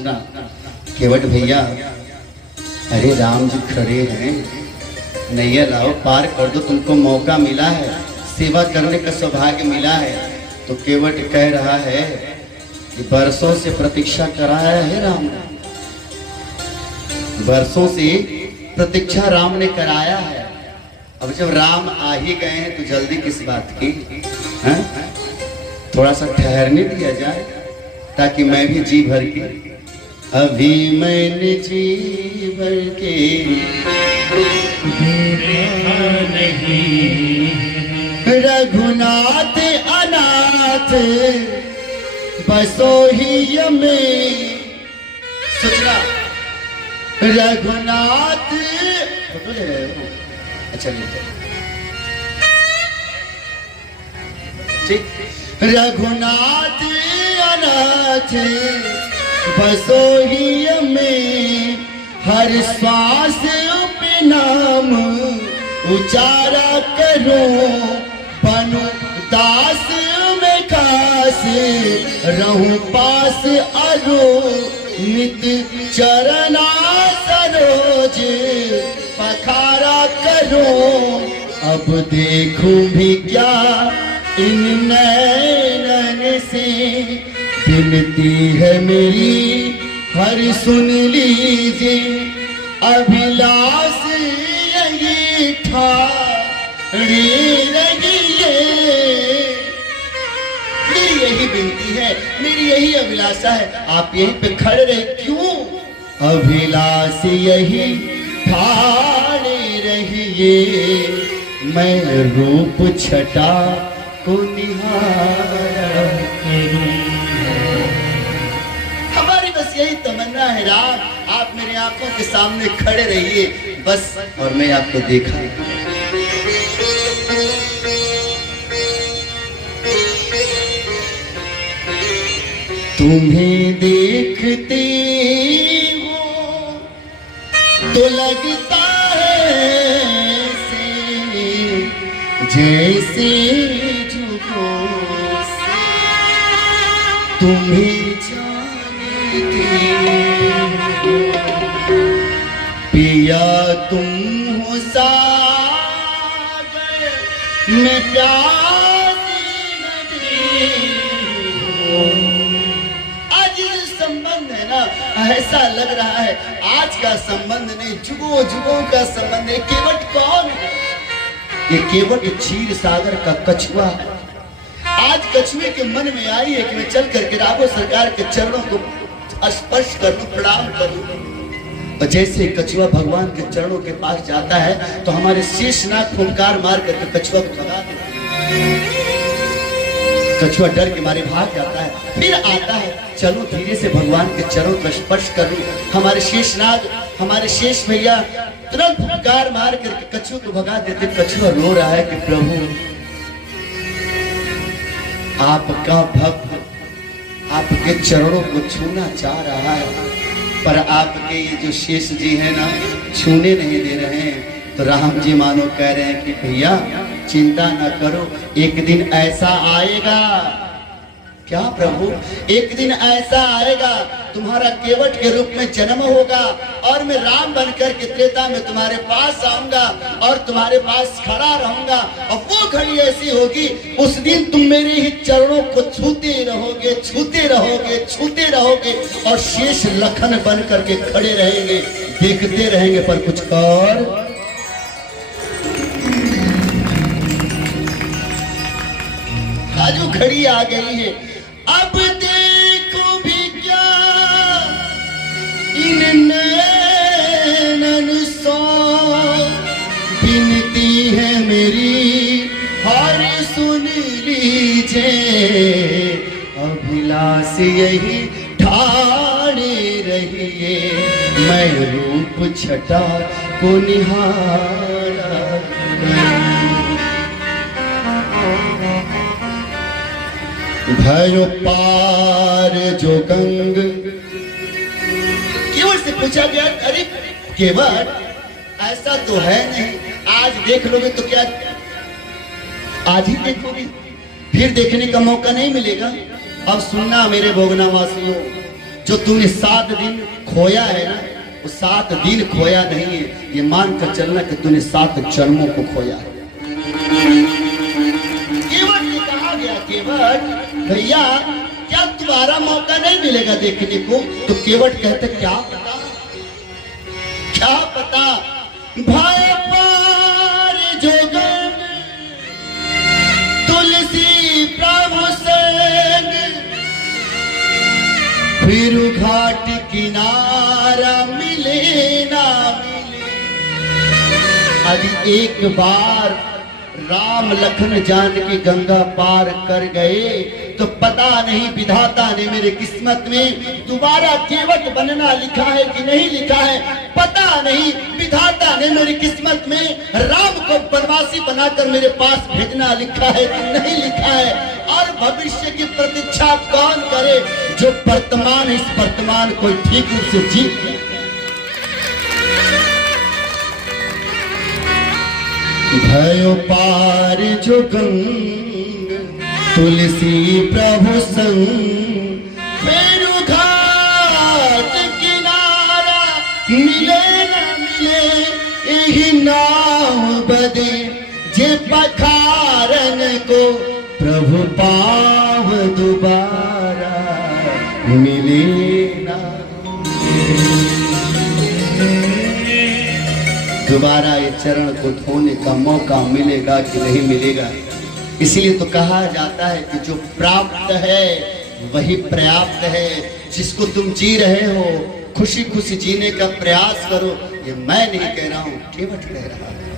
सुना केवट भैया, अरे राम जी खड़े हैं, नैया लाओ पार कर दो, तुमको मौका मिला है, सेवा करने का सौभाग्य मिला है। तो केवट कह रहा है कि बरसों से प्रतीक्षा कराया है राम ने, बरसों से प्रतीक्षा राम ने कराया है। अब जब राम आ ही गए हैं तो जल्दी किस बात की है? थोड़ा सा ठहरने दिया जाए ताकि मैं भी जी भर के, अभी मैंने जी भर के नहीं, रघुनाथ अनाथ बसो ही में, सोचना रघुनाथ, फोटो ले रहे हो? अच्छा ठीक। रघुनाथ अनाथ बसो ही में, हर श्वास पे नाम उचारा करो, बनो दास में खास रहूं पास अरो, नित चरना सरोज पखारा करो। अब देखूं भी क्या इन नैनन से, विनती है मेरी हर सुन लीजिए, अभिलाष यही ठाड़ी रहिए। मेरी यही विनती है, मेरी यही अभिलाषा है, आप यहीं पे खड़े रहे। क्यों? अभिलाष यही ठाड़े रहिए, मैं रूप छटा को निहारा करूं। हमारी बस यही तमन्ना है राम, आप मेरे आंखों के सामने खड़े रहिए बस, और मैं आपको देखा। तुम्हें देखते हो तो लगता है से जैसे जुगों से, तुम्हें जानते हो पिया तुम हो सागर में प्यासी नदी हो। संबंध है ना, ऐसा लग रहा है आज का संबंध नहीं, जुगों जुगों का संबंध है। केवट कौन है? ये केवट क्षीर सागर का कछुआ है। आज कछुए के मन में आई है कि मैं चल करके राघव सरकार के चरणों को स्पर्श करूं, प्रणाम करूं। और जैसे कछुआ भगवान के चरणों के पास जाता है तो हमारे शेषनाग फुंकार मार करके कछुआ को भगा देता। कछुआ डर के मारे भाग जाता है, फिर आता है, चलो धीरे से भगवान के चरणों का स्पर्श करूं। हमारे शेषनाग, हमारे शेष भैया तुरंत फुंकार मार करके कछुआ को भगा देते। कछुआ रो रहा है कि प्रभु आपका भक्त आपके चरणों को छूना चाह रहा है, पर आपके ये जो शेष जी है ना, छूने नहीं दे रहे हैं। तो राम जी मानो कह रहे हैं कि भैया चिंता न करो, एक दिन ऐसा आएगा। क्या प्रभु? एक दिन ऐसा आएगा तुम्हारा केवट के रूप में जन्म होगा और मैं राम बनकर के त्रेता में तुम्हारे पास आऊंगा और तुम्हारे पास खड़ा रहूंगा। और वो घड़ी ऐसी होगी, उस दिन तुम मेरे ही चरणों को छूते रहोगे, छूते रहोगे, छूते रहोगे, और शेष लखन बन करके खड़े रहेंगे, देखते रहेंगे, पर कुछ और आजू घड़ी आ गई है। अब देखो भी क्या इन नैनन सो, विनती है मेरी हर सुन लीजिए, अभिलाष यही ठाड़े रहिए, मैं रूप छटा को निहारा। भयो पार जो गंग, केवट से पूछा गया, अरे केवट ऐसा तो है नहीं, आज देख लोगे तो क्या आज ही देखोगे, फिर देखने का मौका नहीं मिलेगा। अब सुनना मेरे भोगना वासियों, जो तूने 7 दिन खोया है ना, वो 7 दिन खोया नहीं है, ये मानकर चलना कि तूने 7 जन्मों को खोया है। केवट ने कहा गया, केवट भैया क्या दोबारा मौका नहीं मिलेगा देखने को? तो केवट कहते क्या पता, क्या पता भाई पार जोगन तुलसी प्रभु संग, फिर घाट किनारा मिले ना मिले। अभी एक बार राम लखन जानकी गंगा पार कर गए तो पता नहीं विधाता ने मेरे किस्मत में दोबारा केवट बनना लिखा है कि नहीं लिखा है, पता नहीं विधाता ने मेरी किस्मत में राम को बनवासी बनाकर मेरे पास भेजना लिखा है कि नहीं लिखा है। और भविष्य की प्रतीक्षा कौन करे, जो वर्तमान इस वर्तमान को ठीक रूप से जी। भयो पार जो गंग तुलसी प्रभु संग, फिर घाट किनारा मिले न मिले, यही नाव बदे जे पखारन को प्रभु पाव दोबारा मिले ना। दोबारा ये चरण को धोने का मौका मिलेगा कि नहीं मिलेगा? इसलिए तो कहा जाता है कि जो प्राप्त है वही पर्याप्त है। जिसको तुम जी रहे हो खुशी खुशी जीने का प्रयास करो। ये मैं नहीं कह रहा हूं, केवट कह रहा है।